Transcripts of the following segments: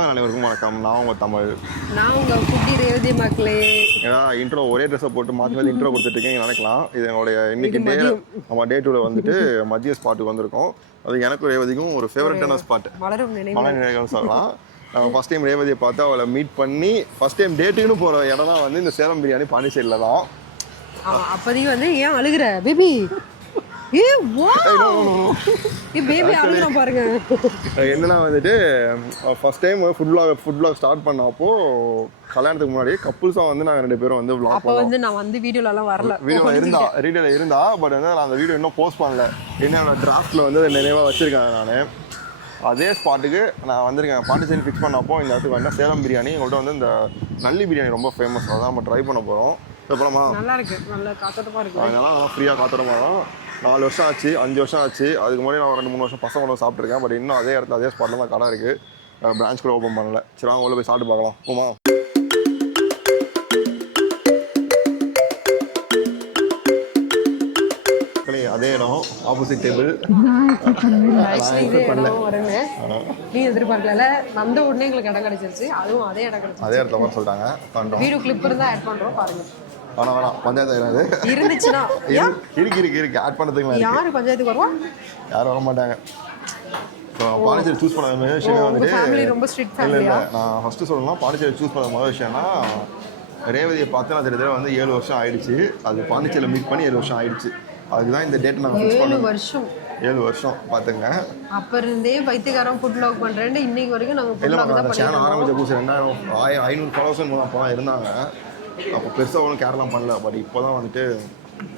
அனைவருக்கும் வணக்கம். நான் உங்கள் தமிழ். நான் உங்க குட்டி ரேவதி மக்களே. ஏன்னா இன்ட்ரோ ஒரே ட்ரெஸ்ஸை போட்டு மாற்றி மாற்றி இன்ட்ரோ கொடுத்துட்ருக்கீங்க நினைக்கலாம் இது எங்களுடைய இன்னைக்கு டே நம்ம டே டூவில் வந்துட்டு மதிய ஸ்பாட்டுக்கு வந்திருக்கோம். அது எனக்கும் ரேவதிக்கும் ஒரு ஃபேவரட்டான ஸ்பாட் மலரும் நினைவு. மலை நிலைகள்னு சொல்லலாம். நம்ம ஃபஸ்ட் டைம் ரேவதியை பார்த்து அவளை மீட் பண்ணி ஃபஸ்ட் டைம் டேட்டுன்னு போகிற இடம் தான் வந்து இந்த சேலம் பிரியாணி பாண்டிச்சேரியில் தான். அப்போதைக்கு வந்து ஏன் அழுகுற? பேபி ஏ வா ஏ பேபி அழுகுறான் பாருங்க. என்னன்னா வந்துட்டு first time food vlog food vlog start பண்ணப்போ கல்யாணத்துக்கு முன்னாடி கப்புள்ஸாக வந்து நாங்கள் ரெண்டு பேரும் வந்து vlog அப்போ வந்து நான் வந்து வீடியோல எல்லாம் வரல வீடியோவில் இருந்தா ரீடியோவில் இருந்தா பட் வந்து நான் அந்த வீடியோ இன்னும் போஸ்ட் பண்ணல. என்னோட டிராஃப்ட்டில் வந்து அதை நினைவாக வச்சுருக்கேன் நான். அதே ஸ்பாட்டுக்கு நான் வந்திருக்கேன். பாண்டிச்சேரி ஃபிக்ஸ் பண்ணப்போ இந்த இடத்துக்கு வந்து சேலம் பிரியாணி. எங்கள்கிட்ட வந்து இந்த நல்லி பிரியாணி ரொம்ப ஃபேமஸ் அதான் நம்ம ட்ரை பண்ண போகிறோம் அப்புறமா நல்லா இருக்கு நல்ல காத்தோட்டமா இருக்கு. அதனால நல்லா ஃப்ரீயாக காத்துற மாதிரி நாலு வருஷம் ஆச்சு அஞ்சு வருஷம் ஆச்சு. அதுக்கு முன்னாடி நான் ரெண்டு மூணு வருஷம் பசங்க கொண்டு சாப்பிட்ருக்கேன் பட் இன்னும் அதே இடத்துல அதே ஸ்பாட்டில் தான் கடை இருக்குது பிரான்ச் கூட ஓப்பன் பண்ணல. சரி வாங்க உள்ள போய் சாப்பிட்டு பார்க்கலாம். போமா அதே இடம் ஆப்போசிட் டேபிள் நீ எதிர்பார்க்கல. வந்த உடனே எங்களுக்கு இடம் கிடைச்சிருச்சு. அதுவும் அதே இடம் கிடைச்சிருச்சு. அதே இடத்துல சொல்லிட்டாங்க. வீடியோ கிளிப் இருந்தா ஆட் பண்றோம் பாருங்க. வேணாம் வேணாம். பஞ்சாயத்து ஆயிடாது இருந்துச்சுன்னா? இருக்கு இருக்கு இருக்கு. ஆட் பண்ணுறதுக்கு இருக்கு. யாரு பஞ்சாயத்துக்கு வருவா? யாரும் வர மாட்டாங்க. பாண்டிச்சேரி சூஸ் பண்ண முதல் விஷயமே வந்துட்டு ரொம்ப ஸ்ட்ரிக்ட் இல்லை நான் ஃபஸ்ட்டு சொல்லணும் பாண்டிச்சேரி சூஸ் பண்ண முதல் விஷயம்னா ரேவதியை பார்த்து நான் தடவை வந்து ஏழு வருஷம் ஆயிடுச்சு. அது பாண்டிச்சேரியில் மீட் பண்ணி ஏழு வருஷம் ஆயிடுச்சு. அதுக்கு தான் இந்த டேட் நாங்கள் ஃபிக்ஸ் பண்ணோம் வருஷம். ஏழு வருஷம் பார்த்துங்க. அப்ப இருந்தே பைத்தியக்காரன் ஃபுட் லாக் பண்றேன்னு இன்னைக்கு வரைக்கும் நாங்க ஃபுட் இல்லை சேனல் ஆரம்பிச்ச புதுசு ரெண்டாயிரம் ஆய ஐநூறு ஃபாலோவர்ஸ் அப்போ இருந்தாங்க. அப்போ பெருசாக ஒன்றும் கேர்லாம் பண்ணல. பட் இப்போ தான் வந்துட்டு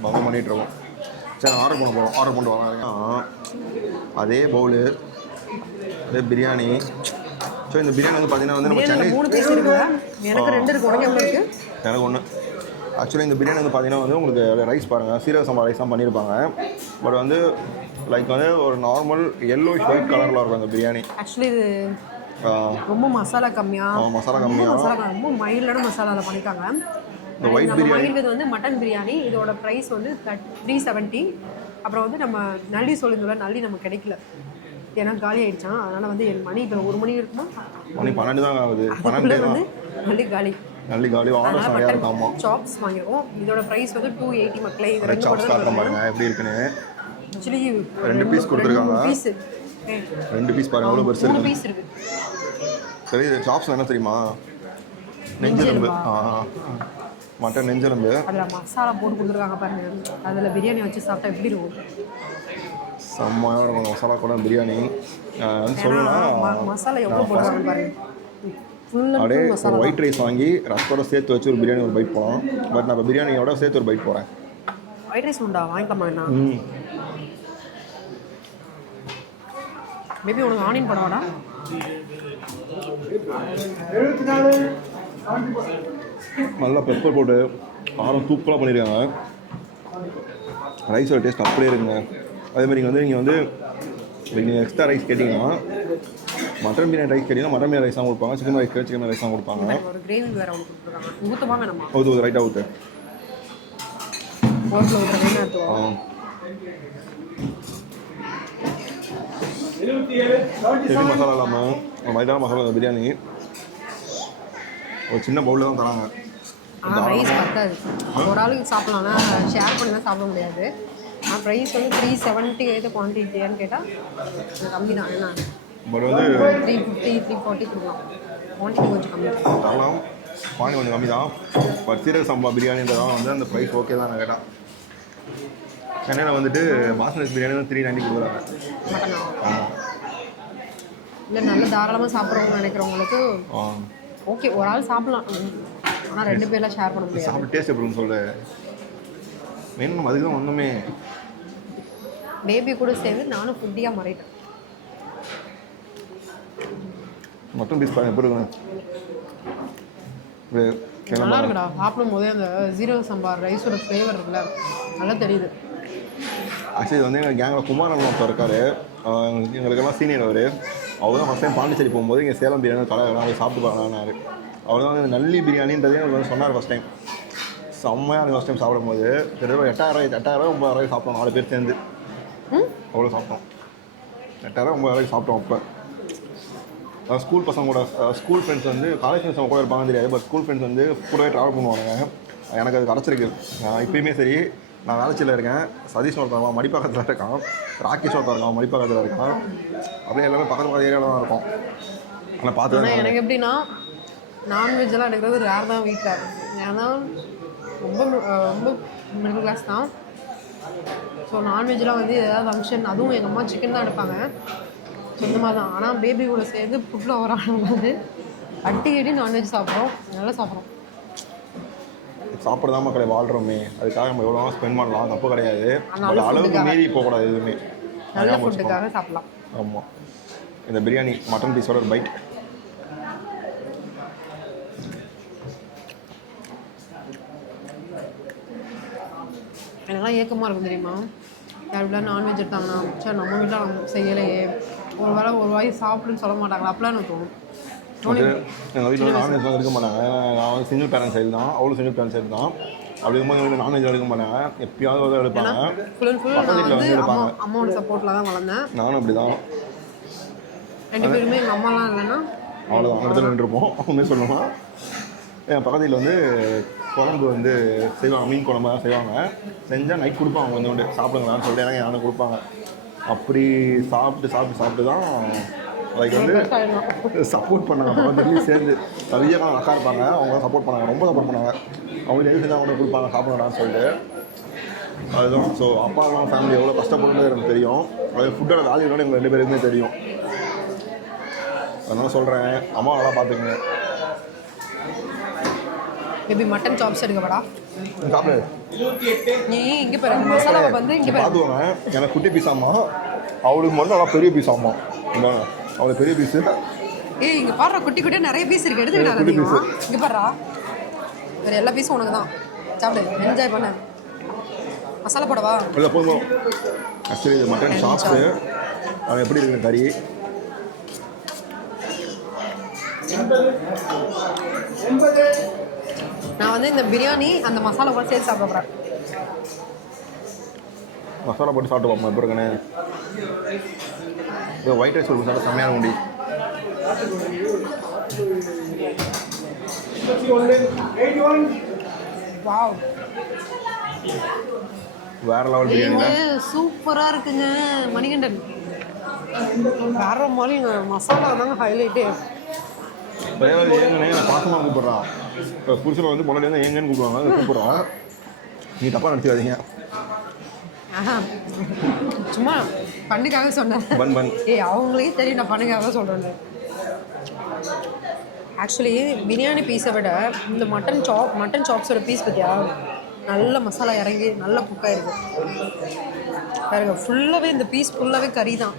பங்கம் பண்ணிட்டு இருக்கோம். சரி ஆர்டர் பண்ண போகிறோம் ஆர்டர் பண்ணிட்டு வராங்க அதே பவுலு அதே பிரியாணி. ஸோ இந்த பிரியாணி வந்து பார்த்தீங்கன்னா வந்து நம்ம சென்னை எனக்கு ஒன்று ஆக்சுவலி இந்த பிரியாணி வந்து பார்த்தீங்கன்னா வந்து உங்களுக்கு ரைஸ் பாருங்கள் சீரக சம்பா ரைஸ் தான் பண்ணியிருப்பாங்க. பட் வந்து லைக் வந்து ஒரு நார்மல் எல்லோ ஒயிட் கலரில் இருக்கும் இந்த பிரியாணி. ஆக்சுவலி இது ரொம்ப மசாலா கம்மியா? ஆ, மசாலா கம்மியாக மசாலா ரொம்ப மைல்டான மசாலால பண்ணிருக்காங்க. இந்த வாங்கினது வந்து மட்டன் பிரியாணி இதோட ப்ரைஸ் வந்து த்ரீ செவன்ட்டி அப்புறம் வந்து நம்ம நல்லி சொல்லியிருந்தோம்ல நல்லி நமக்கு கிடைக்கல. ஏன்னா காலி ஆயிடுச்சான் அதனால வந்து என் மணி இப்போ ஒரு மணி இருக்குமா? மணி பன்னெண்டு தான் ஆகுது. பன்னெண்டு வந்து நல்லி காலி. நல்லி காலி. ஆர்டர் சரியாக இருக்காமா? சாப்ஸ் வாங்கியிருக்கோம். இதோட ப்ரைஸ் வந்து டூ எயிட்டி மக்களே இது ரெண்டு சாப்ஸ் காட்டுறேன் பாருங்க எப்படி இருக்குன்னு. ஆக்சுவலி ரெண்டு piece கொடுத்திருக்காங்க. பீஸ் ரெண்டு பீஸ் பாருங்க எவ்வளோ பெருசு இருக்கு. பீஸ் இருக்கு. சரி இது சாப்ஸ் என்ன தெரியுமா? நெஞ்செலும்பு. ஆ மட்டன் நெஞ்செலும்பு. அதில் மசாலா போட்டு கொடுத்துருக்காங்க பாருங்க. அதில் பிரியாணி வச்சு சாப்பிட்டா எப்படி இருக்கும்? செம்மையாக இருக்கும். மசாலா கூட பிரியாணி. வந்து சொல்லலாம் ம- மசாலா எவ்வளோ போடுறாங்க பாருங்க. ஃபுல் அண்ட் அப்படியே ஒரு ஒயிட் ரைஸ் வாங்கி ரசத்தோட சேர்த்து வச்சு ஒரு பிரியாணி ஒரு பைட் போகலாம் பட் நான் பிரியாணியோட சேர்த்து ஒரு பைட் போகிறேன் ஒயிட் ரைஸ் உண்டா? வாங்கிக்கலாமா ம். மேபி உனக்கு ஆனியன் படவாடா நல்லா பெப்பர் போட்டு காரம் தூக்கலாக பண்ணியிருக்காங்க ரைஸோட டேஸ்ட் அப்படியே இருக்குங்க. அதே மாதிரி இங்கே வந்து நீங்கள் வந்து நீங்கள் எக்ஸ்ட்ரா ரைஸ் கேட்டிங்கன்னா மட்டன் பிரியாணி ரைஸ் கேட்டிங்கன்னா மட்டன் பிரியாணி ரைஸ் தான் கொடுப்பாங்க. சிக்கன் ரைஸ் சிக்கன் ரைஸ் தான் கொடுப்பாங்க. ஒரு கிரேவி வேற ஒன்று கொடுத்துருக்காங்க. ஊற்றுவாங்க நம்ம. ஊற்று ஊற்று ரைட்டாக ஊற்று ஊற்றுற ஹெவி மசாலா இல்லாமல் மைதான மசாலா பிரியாணி. ஒரு சின்ன பவுலில் தான் தராங்க. ஆனால் ரைஸ் பத்தாது. ஒரு ஆளுக்கு சாப்பிடலாம்னா ஷேர் பண்ணி தான் சாப்பிட முடியாது. ஆனால் ப்ரைஸ் வந்து த்ரீ செவன்ட்டி எது குவான்டிட்டியான்னு கேட்டால் கம்மி தான். வந்து த்ரீ ஃபிஃப்டி த்ரீ ஃபார்ட்டி கொடுக்கலாம். குவான்டிட்டி கொஞ்சம் கம்மி தரலாம். பானி கொஞ்சம் கம்மி தான். பட் சீரக சம்பா பிரியாணின்றதான் வந்து அந்த ப்ரைஸ் ஓகே தான் நான் கேட்டேன். சென்னையில் வந்துட்டு பாஸ்மதி பிரியாணி தான் த்ரீ நைன்ட்டி கொடுக்குறாங்க. ஆமாம் இல்லை நல்ல தாராளமாக சாப்பிட்றவங்க நினைக்கிறவங்களுக்கு ஓகே ஒரு ஆள் சாப்பிடலாம். ஆனால் ரெண்டு பேர்லாம் ஷேர் பண்ண முடியாது. சாப்பிட்டு டேஸ்ட் எப்படின்னு சொல்லு? மெயின் நம்ம அதுக்கு தான் ஒன்றுமே பேபி கூட சேர்ந்து நானும் ஃபுட்டியாக மாறிட்டேன். மட்டன் பீஸ் பாருங்க எப்படி கிளம்ப நல்லா இருக்குடா. சாப்பிடும் போதே அந்த ஜீரக சம்பார் ரைஸோட ஃப்ளேவர் இருக்குல்ல நல்லா தெரியுது. ஆக்சுவலி வந்து எங்கள் கேங்கில் குமாரன் ஒருத்தர் இருக்காரு. எங்களுக்கெல்லாம் சீனியர் அவர். அவர் தான் ஃபஸ்ட் டைம் பாண்டிச்சேரி போகும்போது இங்கே சேலம் பிரியாணி கடை போய் சாப்பிட்டு பார்க்கலான்னாரு. அவர் தான் வந்து நல்லி பிரியாணின்றதே அவர் வந்து சொன்னார் ஃபஸ்ட் டைம் செம்மையாக எனக்கு ஃபஸ்ட் டைம் சாப்பிடும்போது. கிட்டத்தட்ட எட்டாயிரம் எட்டாயிரம் ஒம்பதாயிரம் சாப்பிட்டோம் நாலு பேர் சேர்ந்து. அவ்வளோ சாப்பிட்டோம். எட்டாயிரம் ஒம்பதாயிரம் சாப்பிட்டோம் அப்போ. ஸ்கூல் பசங்க கூட ஸ்கூல் ஃப்ரெண்ட்ஸ் வந்து காலேஜ் ஃப்ரெண்ட்ஸ் கூட இருப்பாங்க தெரியாது பட் ஸ்கூல் ஃப்ரெண்ட்ஸ் வந்து கூடவே ட்ராவல் பண்ணுவாங்க எனக்கு அது கிடச்சிருக்கு. இப்பயுமே சரி நான் வேலைச்சியில் இருக்கேன். சதீஷ் ஒருத்தன் மடிப்பாக்கத்தில் இருக்கான். ராகேஷ் ஒருத்தன் இருக்கான் மடிப்பாக்கத்தில் இருக்கான். அப்படியே எல்லாமே பக்கத்து பக்கத்து ஏரியாவில் தான் இருக்கும். ஆனால் பார்த்து எனக்கு எப்படின்னா நான்வெஜ்லாம் எடுக்கிறது ரேர் தான் வீட்டில் ஏன்னா ரொம்ப ரொம்ப மிடில் கிளாஸ் தான். ஸோ நான்வெஜ்லாம் வந்து ஏதாவது ஃபங்க்ஷன் அதுவும் எங்கள் அம்மா சிக்கன் தான் எடுப்பாங்க. சொந்தமாக தான். ஆனால் பேபி கூட சேர்ந்து ஃபுட்டில் வராங்க வந்து அட்டி அடி நான்வெஜ் சாப்பிட்றோம். நல்லா சாப்பிட்றோம். சாப்பிட மக்களை வாழ்கிறோமே அதுக்காக நம்ம எவ்வளோ ஸ்பெண்ட் பண்ணலாம் தப்பு கிடையாது. பட் அளவுக்கு. மீறி போகக்கூடாது எதுவுமே. நல்ல ஃபுட்டுக்காக சாப்பிட்லாம். ஆமாம் இந்த பிரியாணி மட்டன் பீஸோட ஒரு பைட் எனக்குலாம் ஏக்கமாக இருக்கும் தெரியுமா? யார் நான்வெஜ் எடுத்தாங்கன்னா சரி நம்ம வீட்டில் நம்ம செய்யலையே. ஒரு வேளை ஒரு வாய் சாப்பிடுன்னு சொல்ல மாட்டாங்களா? அப்படிலாம் எனக்கு தோணும். எங்கள் வீட்டில் நான்வெஜ் இருக்க மாட்டாங்க. நான் வந்து சிங்கிள் பேரண்ட் சைடு தான். அவ்வளோ சிங்கிள் பேரண்ட் சைடு தான். அப்படி இருக்கும்போது எங்கள் வீட்டில் நான்வெஜ் எடுக்க மாட்டாங்க. எப்பயாவது ஒரு எடுப்பாங்க. பக்கத்து வீட்டில் வந்து எடுப்பாங்க. அம்மாவோட சப்போர்ட்டில் தான் வளர்ந்தேன். நானும் அப்படி தான் ரெண்டு பேருமே எங்கள் அம்மாலாம் இல்லைன்னா அவ்வளோதான் இடத்துல நின்றுருப்போம் உண்மையை சொல்லணும்னா என் பக்கத்தில் வந்து குழம்பு வந்து செய்வாங்க. மீன் குழம்பு தான் செய்வாங்க. செஞ்சால் நைட் கொடுப்பாங்க கொஞ்சோண்டு. சாப்பிடுங்களான்னு சொல்லிட்டு எனக்கு யாரும் கொடுப்பாங்க. அப்படி சாப்பிட்டு சாப்பிட்டு சாப்பிட்டு தான் அதுக்கு வந்து சப்போர்ட் பண்ணாங்க. பக்கத்துலேயும் சேர்ந்து சரியாக அக்கா இருப்பாங்க. அவங்க சப்போர்ட் பண்ணாங்க. ரொம்ப சப்போர்ட் பண்ணாங்க. அவங்க எது செஞ்சால் அவங்க கொடுப்பாங்க சாப்பிடலாம்னு சொல்லிட்டு. அதுதான். ஸோ அப்பா அம்மா ஃபேமிலி எவ்வளோ கஷ்டப்படுறது எனக்கு தெரியும். அது ஃபுட்டோட வேல்யூனோட எங்கள் ரெண்டு பேருக்குமே தெரியும். அதனால சொல்கிறேன் அம்மா நல்லா பார்த்துக்குங்க. மேபி மட்டன் சாப்ஸ் எடுக்கவாடா சாப்பிடு. நீ இங்கே பாரு. மசாலாவை வந்து இங்கே பாரு. எனக்கு குட்டி பீஸ் ஆமா. அவளுக்கு மட்டும் நல்லா பெரிய பீஸ் அவளுக்கு பெரிய பீஸு ஏய் இங்கே பாடுறா குட்டி குட்டியாக நிறைய பீஸ் இருக்கு. எடுத்துக்கிட்டா இங்கே பாடுறா. வேறு எல்லா பீஸும் உனக்கு தான். சாப்பிடு. என்ஜாய் பண்ண. மசாலா போடவா? இல்லை போதும் ஆக்சுவலி இது மட்டன் சாப்ஸு அவன் எப்படி இருக்கு கறி நான் வந்து இந்த பிரியாணி அந்த மசாலா கூட சேர்த்து சாப்பிட போகிறேன் மசாலா போட்டு சாப்பிட்டு பார்ப்போம் எப்படி இருக்குன்னு இது ஒயிட் ரைஸ் ஒரு சாப்பிட்டு செம்மையான உண்டி வாவ் வேற லெவல் பிரியாணி ஏங்க சூப்பராக இருக்குங்க மணிகண்டன். வேற மாதிரி மசாலா தாங்க ஹைலைட்டே தயவாது ஏங்கனே நான் பாசமாக கூப்பிட்றான். இப்போ புருஷனை வந்து வந்து ஏங்கன்னு கூப்பிடுவாங்க கூப்பிட்றான். நீ தப்பாக நினச்சிக்காதீங்க. சும்மா பண்ணுக்காக சொன்னேன். பன் பன் ஏய் அவங்களே தெரியும் நான் பண்ணுக்காக சொல்கிறேன் ஆக்சுவலி பிரியாணி பீஸை விட இந்த மட்டன் சாப் மட்டன் சாப்ஸோட பீஸ் பற்றியா நல்ல மசாலா இறங்கி நல்ல குக்காக இருக்கும் பாருங்க ஃபுல்லாகவே இந்த பீஸ் ஃபுல்லாகவே கறி தான்.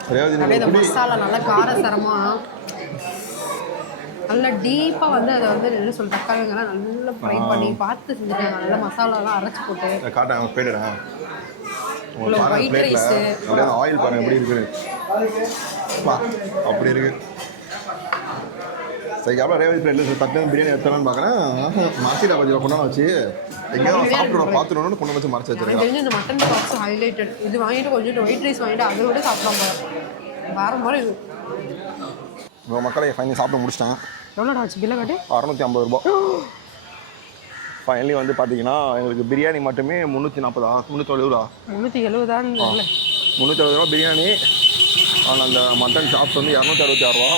அப்படியே இந்த மசாலா நல்லா காரசாரமாக நல்லா டீப்பாக வந்து அதை வந்து என்ன சொல்ற தக்காளிங்கெல்லாம் நல்லா ஃப்ரை பண்ணி பார்த்து செஞ்சுருக்காங்க நல்லா மசாலாலாம் அரைச்சி போட்டு. காட்டேன் white பிளேட்டில் rice. அப்படியே ஆயில் பாருங்க எப்படி இருக்குது பா அப்படி இருக்கு. சரி அப்புறம் ரேவதி பிளேட்டில் தட்டு பிரியாணி எடுத்தலாம்னு பார்க்குறேன் மசிலா கொஞ்சம் கொண்டாந்து வச்சு. எங்கேயாவது சாப்பிட்றோம் பார்த்துடணும்னு கொண்டு வச்சு மறைச்சு வச்சிருக்கேன். இந்த மட்டன் சாப்ஸ் ஹைலைட்டட் இது வாங்கிட்டு கொஞ்சம் ஒயிட் ரைஸ் வாங்கிட்டு அதை விட சாப்பிடலாம் போல. வேற மாதிரி இது உங்கள் மக்களை ஃபைனலி சாப்பிட்டு முடிச்சிட்டேன். எவ்வளோடா ஆச்சு? பில்லை காட்டு? அறநூற்றி ஐம்பது ரூபா. ஃபைனலி வந்து பார்த்தீங்கன்னா எங்களுக்கு பிரியாணி மட்டுமே முந்நூற்றி நாற்பதா முந்நூற்றி எழுபதா முந்நூற்றி எழுபதான்னு முந்நூற்றி அறுபது ரூபா பிரியாணி? ஆனால் அந்த மட்டன் சாப்ஸ் வந்து இரநூத்தி அறுபத்தி ஆறு ரூபா.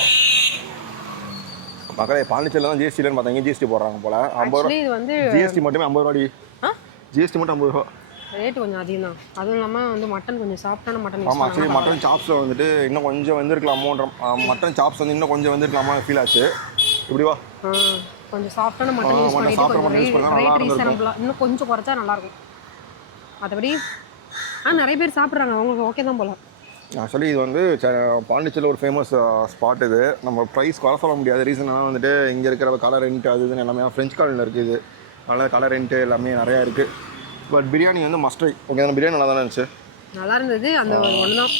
மக்களே பாண்டிச்சேரியில் தான் ஜிஎஸ்டிலன்னு பார்த்தாங்க ஜிஎஸ்டி போடுறாங்க போல். ஐம்பது ரூபா இது வந்து ஜிஎஸ்டி மட்டுமே ஐம்பது ரூபாடி. ஜிஎஸ்டி மட்டும் ஐம்பது ரூபா. ரேட் கொஞ்சம் அதிகம் தான். அதுவும் இல்லாமல் வந்து மட்டன் கொஞ்சம் சாஃப்டான மட்டன் ஆமாம் ஆக்சுவலி மட்டன் சாப்ஸில் வந்துட்டு இன்னும் கொஞ்சம் வந்திருக்கலாமோன்ற மட்டன் சாப்ஸ் வந்து இன்னும் கொஞ்சம் வந்திருக்கலாமா ஃபீல் ஆச்சு. இப்படி வா. கொஞ்சம் சாஃப்டான மட்டன் யூஸ் பண்ணிட்டு கொஞ்சம் ரேட். ரீசனபிளாக இன்னும் கொஞ்சம் குறைச்சா நல்லாயிருக்கும். மற்றபடி ஆ நிறைய பேர் சாப்பிட்றாங்க. அவங்களுக்கு ஓகே தான் போல. ஆக்சுவலி இது வந்து பாண்டிச்சேரியில் ஒரு ஃபேமஸ் ஸ்பாட் இது. நம்ம ப்ரைஸ் குறை சொல்ல முடியாது. ரீசன் என்னன்னா வந்துட்டு இங்கே இருக்கிற கலர் ரெண்ட் அது இதுன்னு எல்லாமே ஃப்ரெஞ்ச் காலனில் இருக்குது இது. அதனால் கலர் ரெண்ட்டு எல்லாமே நிறையா இருக்குது பட் பிரியாணி வந்து மஸ்ட் ஓகே பிரியாணி நல்லா தானே இருந்துச்சு? நல்லா இருந்தது. அந்த ஒன்று தான்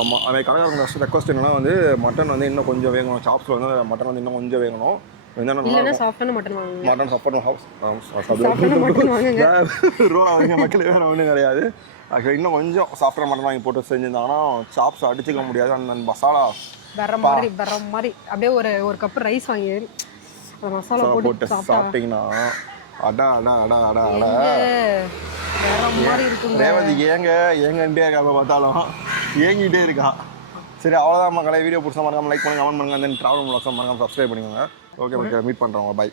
ஆமாம் அதே கடைக்காரங்க ரெக்வஸ்ட் என்னன்னா வந்து மட்டன் வந்து இன்னும் கொஞ்சம் வேகணும். சாப்ஸில் வந்து மட்டன் வந்து இன்னும் கொஞ்சம் வேகணும். என்னென்ன சாஃப்டான மட்டன் வாங்குங்க. மட்டன் சாப்பிடணும் ஹவுஸ் சாப்பிடணும் மட்டன் வாங்குங்க. ரோல் அவங்க மக்கள் வேறு ஒன்றும் கிடையாது. ஆக்சுவலி இன்னும் கொஞ்சம் சாஃப்ட்வேர் மட்டன் வாங்கி போட்டு செஞ்சிருந்தாங்கன்னா சாப்ஸ் அடிச்சுக்க முடியாது. அந்த மசாலா மாதிரி அப்படியே ஒரு ஒரு கப் ரைஸ் வாங்கி அந்த மசாலா போட்டு போட்டு சாப்பிட்டா. சாப்பிட்டீங்கன்னா அடா அடா அடா அடா அடா. ரேவதி ஏங்க ஏங்கன்ட்டே பார்த்தாலும். ஏங்கிட்டே இருக்கா? சரி அவ்வளோதான் மக்களை. வீடியோ பிடிச்சா மறக்காம லைக் பண்ணுங்க கமெண்ட் பண்ணுங்க தென் ட்ராவல் மூலம் மறக்காம சப்ஸ்கிரைப் பண்ணிக்கோங்க. ஓகே ஓகே மீட் பண்ணுறோம் பை